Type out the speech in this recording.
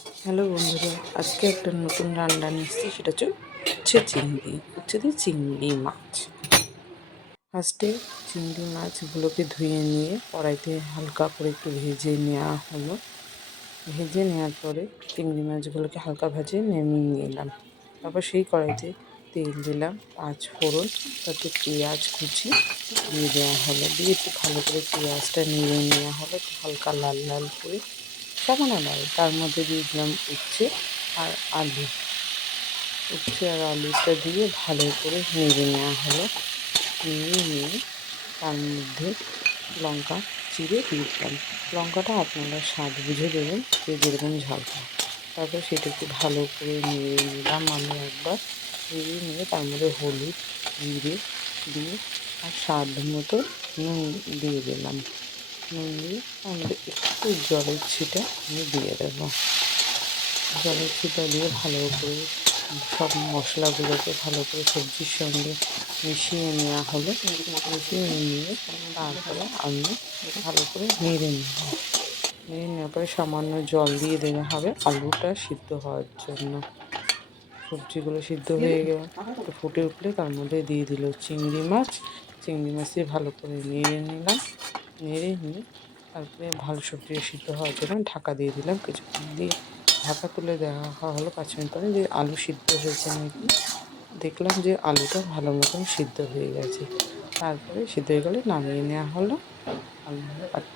Hello বন্ধুরা, আজকে একটা নতুন রান্না নিয়ে এসেছি। সেটা হচ্ছে চিংড়ি মাছ। ফার্স্টে চিংড়ি মাছগুলোকে ধুয়ে নিয়ে কড়াইতে হালকা করে একটু ভেজে নেওয়া হলো। ভেজে নেওয়ার পরে চিংড়ি মাছগুলোকে হালকা ভেজে নামিয়ে নিলাম। তারপর সেই কড়াইতে তেল দিলাম, 5 ফোড়ন, তাতে পেঁয়াজ কুচি দিয়ে দেওয়া হলো। দিয়ে একটু ভালো করে পেঁয়াজটা নেড়ে নেওয়া হলো হালকা লাল লাল করে, সামান্য লাল। তার মধ্যে দিয়ে দিলাম উচ্ছে আর আলু। উচ্ছে আর আলুটা দিয়ে ভালো করে নেড়ে নেওয়া হলো। নেড়ে নিয়ে তার মধ্যে লঙ্কা চিড়ে দিয়ে দিলাম। লঙ্কাটা আপনারা স্বাদ বুঝে দেবেন, যে যেরকম ঝাল খায়। তারপর সেটাকে ভালো করে নেড়ে নিলাম আমি একবার। নেড়ে নিয়ে তার মধ্যে হলুদ, জিরে দিয়ে আর স্বাদ মতো নুন দিয়ে দিলাম। নুন দিয়ে তার মধ্যে একটু জলের ছিটা আমি দিয়ে দেবো। জলের ছিটা দিয়ে ভালো করে সব মশলাগুলোকে ভালো করে সবজির সঙ্গে মিশিয়ে নেওয়া হলো। মিশিয়ে নিয়ে তারপরে আমি ভালো করে নেড়ে নেব। নেড়ে নেওয়ার পরে সামান্য জল দিয়ে দেওয়া হবে আলুটা সিদ্ধ হওয়ার জন্য। সবজিগুলো সিদ্ধ হয়ে গেলে একটু ফুটে উঠলে তার মধ্যে দিয়ে দিল চিংড়ি মাছ। চিংড়ি মাছ দিয়ে ভালো করে নেড়ে নিলাম। নেড়ে নিয়ে তারপরে ভালো সবজি সিদ্ধ হওয়ার জন্য ঢাকা দিয়ে দিলাম। কিছুক্ষণ দিয়ে ঢাকা তুলে দেওয়া হলো 5 মিনিট পরে, যে আলু সিদ্ধ হয়েছে নাকি। দেখলাম যে আলুটা ভালো মতন সিদ্ধ হয়ে গেছে। তারপরে সিদ্ধ হয়ে গেলে নামিয়ে নেওয়া হলো। আলু